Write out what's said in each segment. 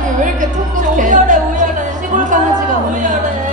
다영이 왜 이렇게 톡톡해? 우열해 우열해. 시골 강아지가 오네. 우열해.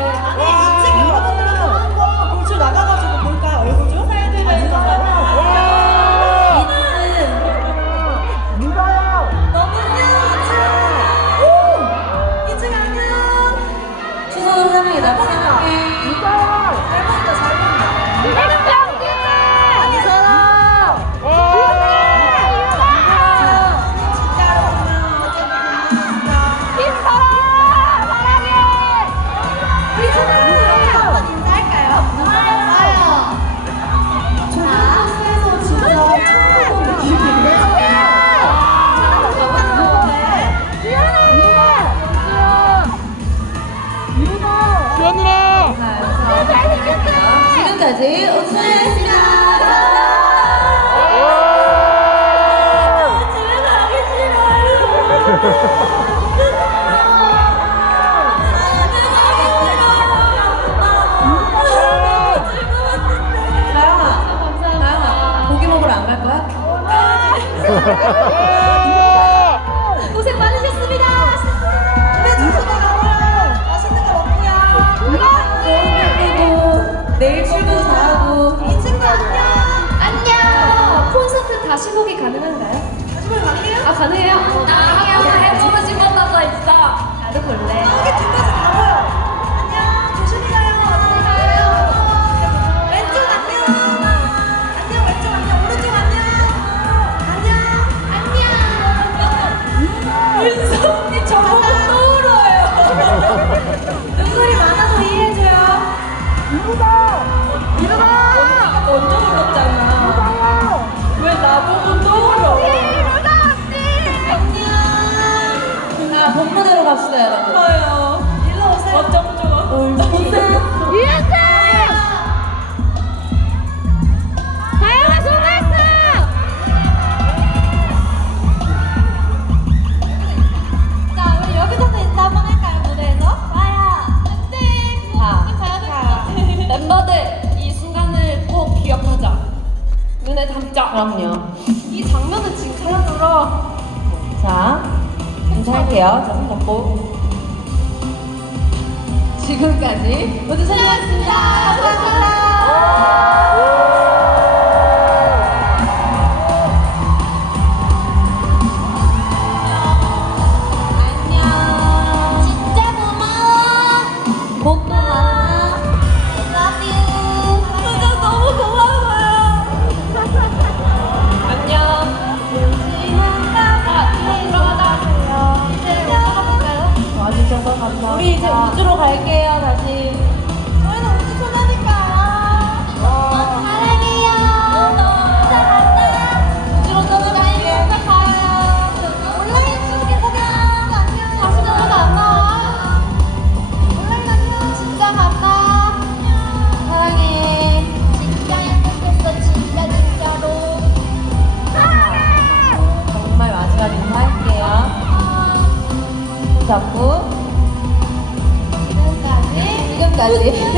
고생 많으셨습니다. 집에 조심히 가고요. 맛있는 거 먹고요. 그리고 내일 출근 잘하고. 2층도 안녕. 안녕. 콘서트 다시 보기 가능한가요? 마지막에 갈게요. 아 가능해요? 가능해요. 보고 싶었던 거 있어. 나도 볼래. 그럼요. 이 장면은 지금 생각들어. 자, 인사할게요. 자, 손 잡고. 지금까지 모두 수고하셨습니다. 안녕. 이제 우주로 갈게요, 다시. 저희는 우주 소나니까. 사랑해요. 사랑한다. 우주로 떠나갈게. 온라인 안녕. 다시 전화도 안 나와. 온라인 안녕. 진짜 간다. 사랑해. 진짜 행복했어. 진짜 진짜로. 정말 마지막 인사할게요. 손 잡고. 지